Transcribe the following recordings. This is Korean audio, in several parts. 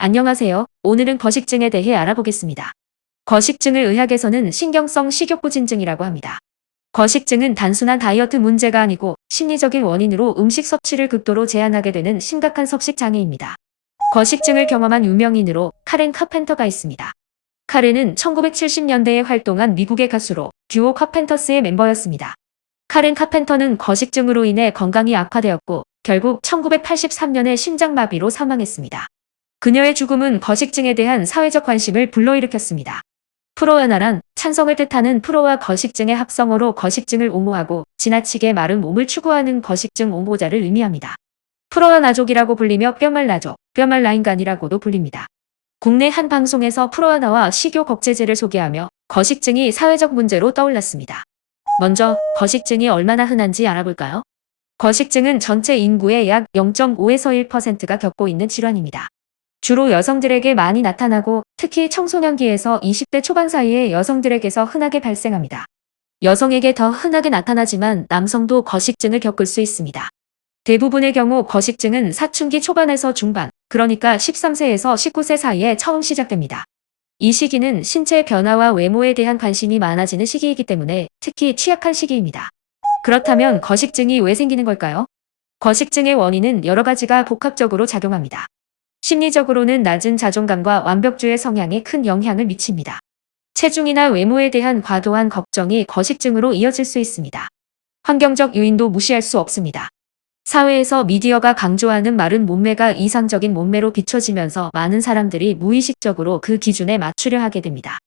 안녕하세요. 오늘은 거식증에 대해 알아보겠습니다. 거식증을 의학에서는 신경성 식욕부진증이라고 합니다. 거식증은 단순한 다이어트 문제가 아니고 심리적인 원인으로 음식 섭취를 극도로 제한하게 되는 심각한 섭식 장애입니다. 거식증을 경험한 유명인으로 카렌 카펜터가 있습니다. 카렌은 1970년대에 활동한 미국의 가수로 듀오 카펜터스의 멤버였습니다. 카렌 카펜터는 거식증으로 인해 건강이 악화되었고 결국 1983년에 심장마비로 사망했습니다. 그녀의 죽음은 거식증에 대한 사회적 관심을 불러일으켰습니다. 프로연화란 찬성을 뜻하는 프로와 거식증의 합성어로 거식증을 옹호하고 지나치게 마른 몸을 추구하는 거식증 옹호자를 의미합니다. 프로연화족이라고 불리며 뼈말라족, 뼈말라인간이라고도 불립니다. 국내 한 방송에서 프로연화와 식욕 억제제를 소개하며 거식증이 사회적 문제로 떠올랐습니다. 먼저 거식증이 얼마나 흔한지 알아볼까요? 거식증은 전체 인구의 약 0.5에서 1%가 겪고 있는 질환입니다. 주로 여성들에게 많이 나타나고 특히 청소년기에서 20대 초반 사이의 여성들에게서 흔하게 발생합니다. 여성에게 더 흔하게 나타나지만 남성도 거식증을 겪을 수 있습니다. 대부분의 경우 거식증은 사춘기 초반에서 중반, 그러니까 13세에서 19세 사이에 처음 시작됩니다. 이 시기는 신체 변화와 외모에 대한 관심이 많아지는 시기이기 때문에 특히 취약한 시기입니다. 그렇다면 거식증이 왜 생기는 걸까요? 거식증의 원인은 여러 가지가 복합적으로 작용합니다. 심리적으로는 낮은 자존감과 완벽주의 성향에 큰 영향을 미칩니다. 체중이나 외모에 대한 과도한 걱정이 거식증으로 이어질 수 있습니다. 환경적 요인도 무시할 수 없습니다. 사회에서 미디어가 강조하는 마른 몸매가 이상적인 몸매로 비춰지면서 많은 사람들이 무의식적으로 그 기준에 맞추려 하게 됩니다.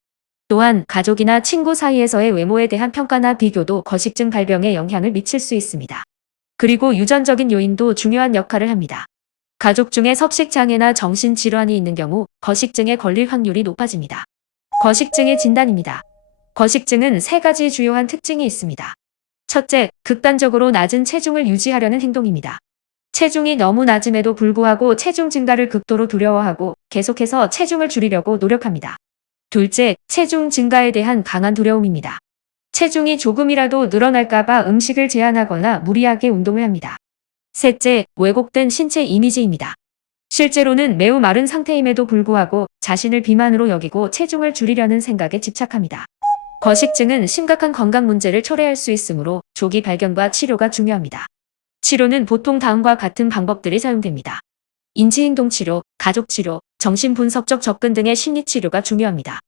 또한 가족이나 친구 사이에서의 외모에 대한 평가나 비교도 거식증 발병에 영향을 미칠 수 있습니다. 그리고 유전적인 요인도 중요한 역할을 합니다. 가족 중에 섭식장애나 정신질환이 있는 경우 거식증에 걸릴 확률이 높아집니다. 거식증의 진단입니다. 거식증은 세 가지 주요한 특징이 있습니다. 첫째, 극단적으로 낮은 체중을 유지하려는 행동입니다. 체중이 너무 낮음에도 불구하고 체중 증가를 극도로 두려워하고 계속해서 체중을 줄이려고 노력합니다. 둘째, 체중 증가에 대한 강한 두려움입니다. 체중이 조금이라도 늘어날까봐 음식을 제한하거나 무리하게 운동을 합니다. 셋째, 왜곡된 신체 이미지입니다. 실제로는 매우 마른 상태임에도 불구하고 자신을 비만으로 여기고 체중을 줄이려는 생각에 집착합니다. 거식증은 심각한 건강 문제를 초래할 수 있으므로 조기 발견과 치료가 중요합니다. 치료는 보통 다음과 같은 방법들이 사용됩니다. 인지행동치료, 가족치료, 정신분석적 접근 등의 심리치료가 중요합니다.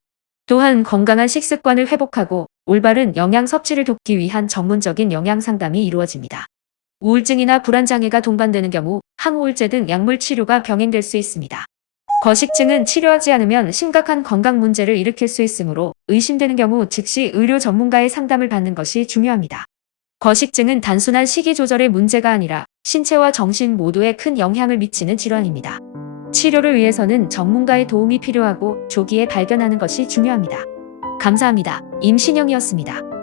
또한 건강한 식습관을 회복하고 올바른 영양 섭취를 돕기 위한 전문적인 영양 상담이 이루어집니다. 우울증이나 불안장애가 동반되는 경우 항우울제 등 약물 치료가 병행될 수 있습니다. 거식증은 치료하지 않으면 심각한 건강 문제를 일으킬 수 있으므로 의심되는 경우 즉시 의료 전문가의 상담을 받는 것이 중요합니다. 거식증은 단순한 식이 조절의 문제가 아니라 신체와 정신 모두에 큰 영향을 미치는 질환입니다. 치료를 위해서는 전문가의 도움이 필요하고 조기에 발견하는 것이 중요합니다. 감사합니다. 임신영이었습니다.